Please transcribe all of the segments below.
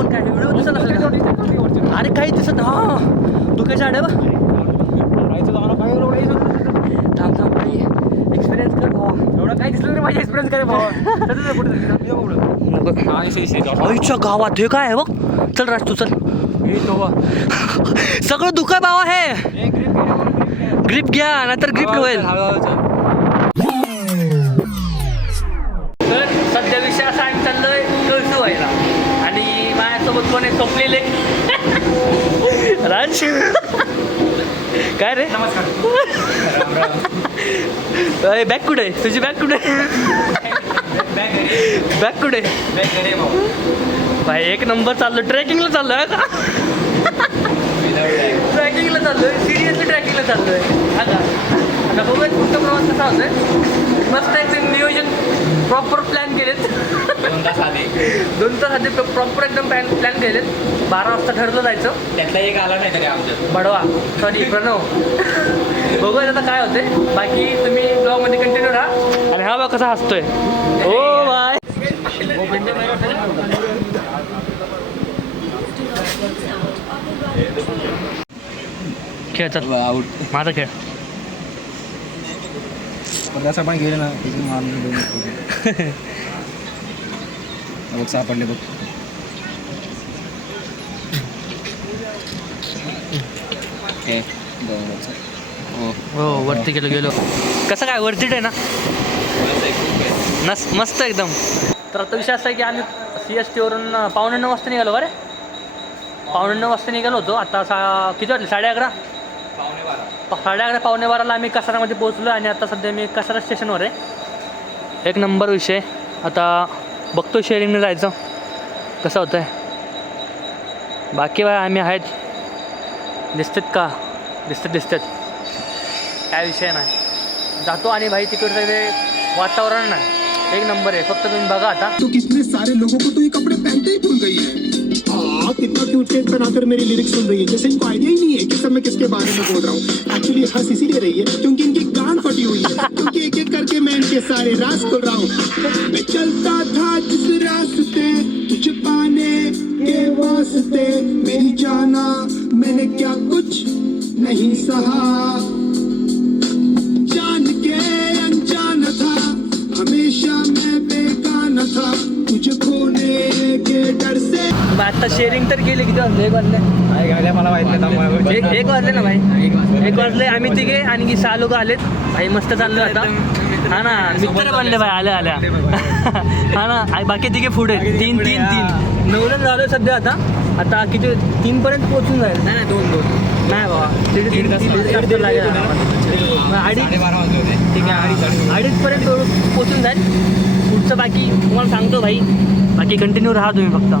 पण काय व्हिडिओ दिसत असेल. अरे काही दिसत हा धुक्याच्या आड्या बा. थांब थांब भाई एक्सपिरियन्स कर भावा. एवढं काय दिसलं तरी माझी एक्सपिरियन्स काय भावा. आईच्या गावात हे काय आहे बघ. चल राज तू चल. सगळं धुकं आहे भावा हे. ग्रिप घ्या नाहीतर ग्रिप होईल. तर सध्या विषय असा आम्ही चाललोय कळसू व्हायला आणि माझ्यासोबत कोण आहे स्वप्नील राज. काय रे नमस्कार. बॅग कुठे आहे तुझी. बॅग कुठे बॅग कुठे भाई. एक नंबर चाललो. ट्रेकिंगला चाललोय का. ट्रॅकिंगला चाललोय सिरियसली. ट्रॅकिंगला चाललोय हा का. आता बघूया पुढचा प्रवास कसा होतोय. मस्त एकदम नियोजन प्रॉपर प्लॅन केलेत. 2 तास आधी प्रॉपर एकदम प्लॅन केलेत. 12 वाजता ठरलं जायचं. त्यातला एक आला नाही तरी आमच्यात बडवा सॉरी प्रणव. बघूया आता काय होते. बाकी तुम्ही ब्लॉगमध्ये कंटिन्यू राहा. आणि हा बघ कसा हसतोय. ओ बाय. खेळ चल. आउट माझा खेळ. असं पण गेलं ना बघ सापडले बघ. हो वरती गेलो. कसं काय वरती आहे ना. मस्त एकदम. तर आता विषय असा आहे की आम्ही CST वरून 9:15 वाजता निघालो. बरे 9:15 वाजता निघालो होतो. आता किती वाजले 11:30. 11:30 11:15 आम्ही कसारामध्ये पोहोचलो. आणि आता सध्या मी कसारा स्टेशनवर आहे. एक नंबर विषय. आता बघतो शेअरिंगने जायचं कसं होतं आहे. बाकी बाय आम्ही आहेत. दिसतात का. दिसतात काय विषय नाही. जातो आणि भाई तिकडचं ते वातावरण नाही एक नंबर आहे. फक्त तुम्ही बघा आता. तो कितने सारे लोगों को तो ये कपड़े पहनते ही भूल गई है. हाँ कितना क्यूट केक बनाकर मेरी लिरिक्स सुन रही है जैसे इनको आइडिया ही नहीं है कि सब मैं किसके बारे में बोल रहा हूँ. एक्चुअली हंस इसीलिए रही है क्योंकि इनकी कान फटी हुई है. क्योंकि एक एक करके मैं इनके सारे राज खोल रहा हूँ. मैं चलता था जिस रास्ते तुझे पाने के वास्ते मेरी जाना मैंने क्या कुछ नहीं सहा. जान के अनजान था हमेशा मैं बेगाना था तुझे खोने के डर से. आता शेअरिंग तर गेले. किती वाजले. 1 वाजले. मला माहिती एक वाजले ना भाई. 1 वाजले. आम्ही तिघे आणि 6 लोक आलेत भाई. मस्त चाललो आता. हा ना मित्र बनले भाई आल्या हा ना. बाकी तिघे पुढे 3 9ला झालो सध्या. आता किती 3 पर्यंत पोहोचून जाईल. नाही 2 नाही बाबा. 3 लागेल. 2:30 ठीक आहे. 2:30 पर्यंत पोहोचून जाईल. पुढचं बाकी तुम्हाला सांगतो भाई. बाकी कंटिन्यू राहा तुम्ही फक्त.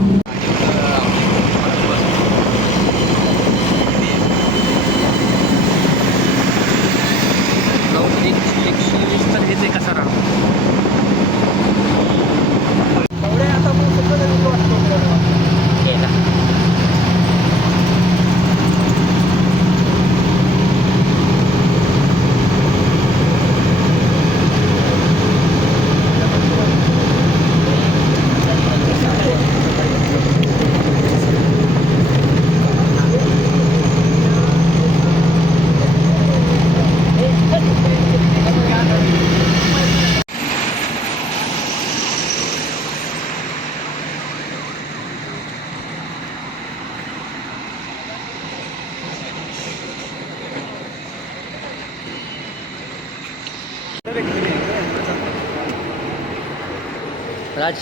राज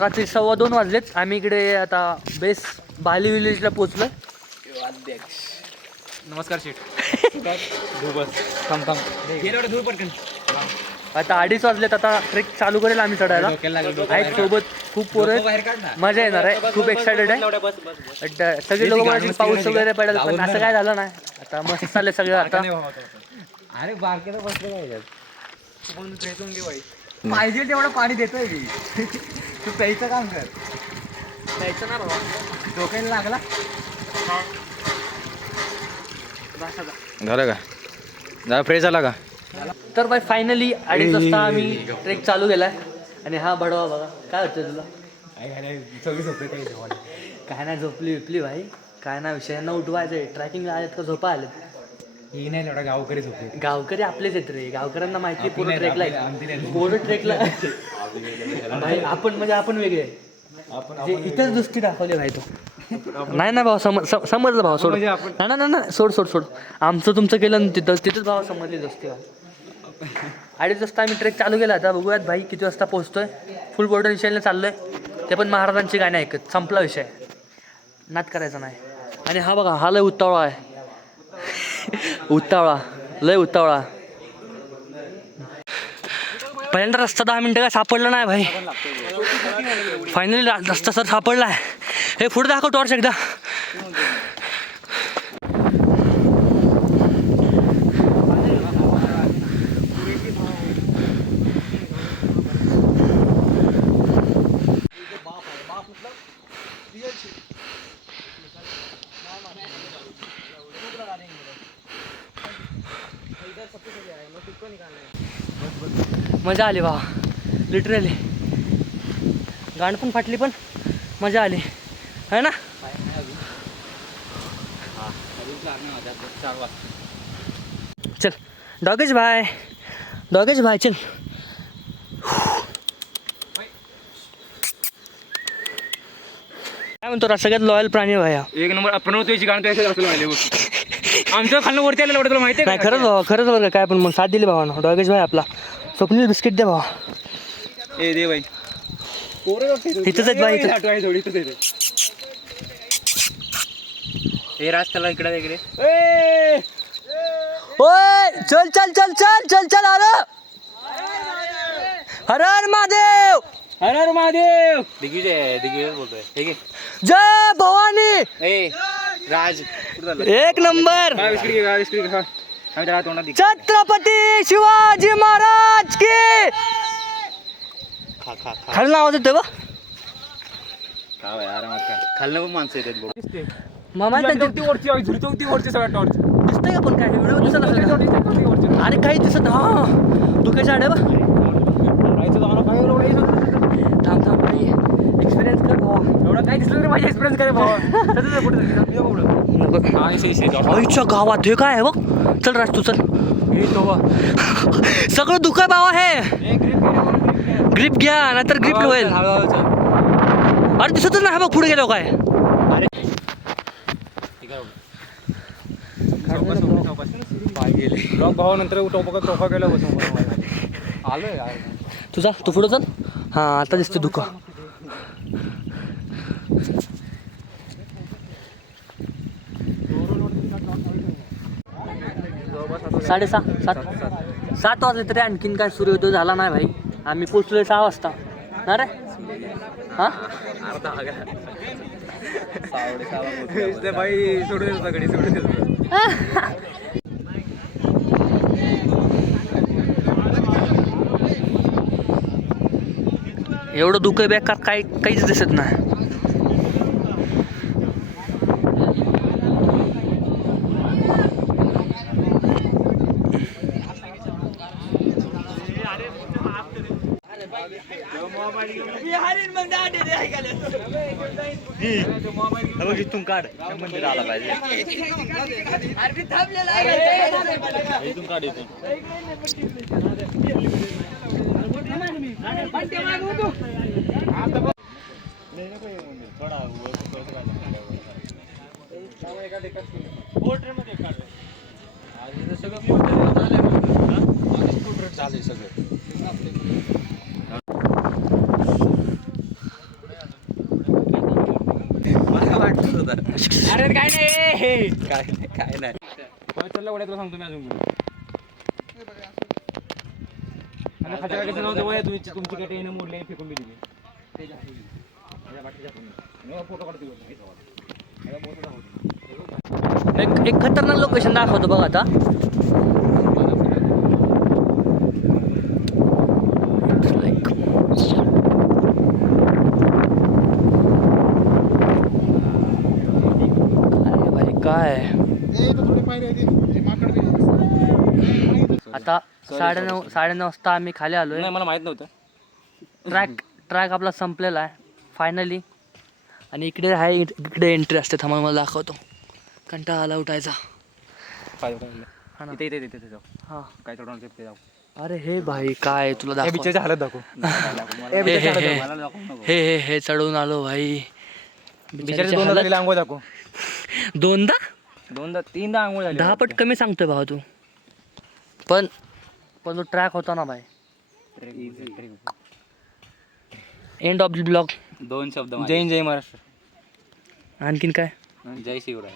रात्री 2:15 वाजलेत. आम्ही इकडे आता बेस बाली विलेजला पोचलो. नमस्कार शेठ. थांब आता 2:30 वाजलेत. आता ट्रेक चालू करेल आम्ही चढायला. आहेत सोबत खूप पोरं. मजा येणार आहे. खूप एक्सायटेड आहे. सगळे लोक पाऊस वगैरे पडेल पण असं काय झालं नाही. आता मस्त चाललंय सगळं. आता अरे बारकेला बसलं पाहिजे तेवढं पाणी देतोय मी. तू प्यायचं काम कर. प्यायचं ना बाबा. डोक्याला लागला झालं का. जरा फ्रेश झाला का. तर बाय फायनली 2:30 वाजता आम्ही ट्रेक चालू केलाय. आणि हा बडवा बघा, काय होतं तुला? सगळी झोपे काही काय नाही झोपली विपली भाई, काय नाही विषय. यांना उठवायचंय. ट्रॅकिंगला आलेत का झोपा आलेत? ही नाही तेवढा गावकरी झोपे. गावकरी आपलेच आहेत रे, गावकऱ्यांना माहिती आहे पूर्ण ट्रेकला पूर्ण ट्रेकला भाई. आपण म्हणजे आपण वेगळे आहे. जे इथंच दृष्टी दाखवली भाई तो. नाही ना भाऊ, समजलं भाऊ, सोड. नाही सोड सोड सोड. आमचं तुमचं केलं ना तिथंच भाऊ समजली दृष्टी. 2:30 वाजता आम्ही ट्रेक चालू केला. आता बघूयात भाई किती वाजता पोहोचतोय. फुल बॉर्डर विषयाला चाललोय, ते पण महाराजांची गाणी ऐकत. संपला विषय, नाद करायचा नाही. आणि हा बघा, हा लय उत्तावळा आहे. उत्तावळा, लय उत्तावळा. पहिल्यांदा रस्ता 10 मिनिटं काय सापडला नाही भाई. फायनली रस्ता सर सापडला आहे. हे पुढे दाखव टॉर्च एकदा. मजा आली भावा, लिटरली. गाण पण फाटली पण मजा आली है ना. चल डॉगेश भाई, डॉगेश भाई चल. काय म्हणतो, सगळ्यात लॉयल प्राणी भाई. एक नंबर आपण होतो गाणं त्याचं असलं माहिती. आमच्या खाल्लं वरती आलेलं तुला माहिती आहे. नाही खरंच भावा, खरंच बरं काय पण मग साथ दिली भावानं. डॉगेश भाई आपला. स्वप्नील बिस्किट दे भावा. ए दे बाई. इथंच आहेत बाई, हे राज त्याला इकडे इकडे. ओय चल चल चल चल चल चल. हर हर महादेव, हर हर महादेव. दिग्विजय बोलतोय. जय भवानी. ए राज एक नंबर. छत्रपती शिवाजी महाराज की. खाली आवाज येतोय बा. खाल्लं पण माणसं येतात. मामा वरची सगळ्यात टॉर्च दिसतंय का पण काय व्हिडिओ दिसत असेल. अरे काही दिसत. हा धुक्याच्या आड्या बा. थांब थांब भाई, एक्सपिरियन्स कर भावा. एवढं काय दिसलं तरी माझी एक्सपिरियन्स करे भावा. आईच्या गावात हे काय आहे बघ. चल राज तू चल. सगळं दुःख भावा हे. ग्रिप घ्या नाहीतर ग्रिप होईल. अरे दिसतच नाही बघ पुढे गेलो काय. भावा नंतर टोपा केला आलोय. तुझा तू पुढं चल. हा आता दिसते दुःख. सात वाजले तरी आणखीन काय सूर्योदय झाला नाही भाई. आम्ही पोचलोय 6 वाजता. ना रे हा बाई सोडून देतो गडी सोडून देतो. एवढं दुःख बेकार काहीच दिसत नाही. इथून काढ मंदिर आला पाहिजे. इथून काढ इथून. चालेल सगळं. अरे काय नाही काय नाही चल वड्या तुला सांगतो मी अजून. खाच्या गाडीचं नाव वया तुमची गाडी येणं मोडले फेकून बी दिली. फोटो काढतो. एक खतरनाक लोकेशन दाखवतो बघ आता. काय आता 9:30 वाजता आम्ही खाली आलोय. मला माहित नव्हतं. ट्रॅक आपला संपलेला आहे फायनली. आणि इकडे एंट्री असते. थांबा मला दाखवतो. कंटाळा आला उठायचा. हा ना. इथे जाऊ. हां काय चढवणार ते जाऊ. अरे हे भाई काय तुला दाखव. बिचाची हालत दाखव. हे चढवून आलो भाई. बिचारी 2दा झालेला आंघोळ दाखव. दोनदा 3दा आंघोळ झाली. 10 पट कमी सांगतोय भावा तू. पण जो ट्रॅक होता ना भाई. End of the blog. 2 शब्द. जय महाराष्ट्र. आणखीन काय. जय शिवराय.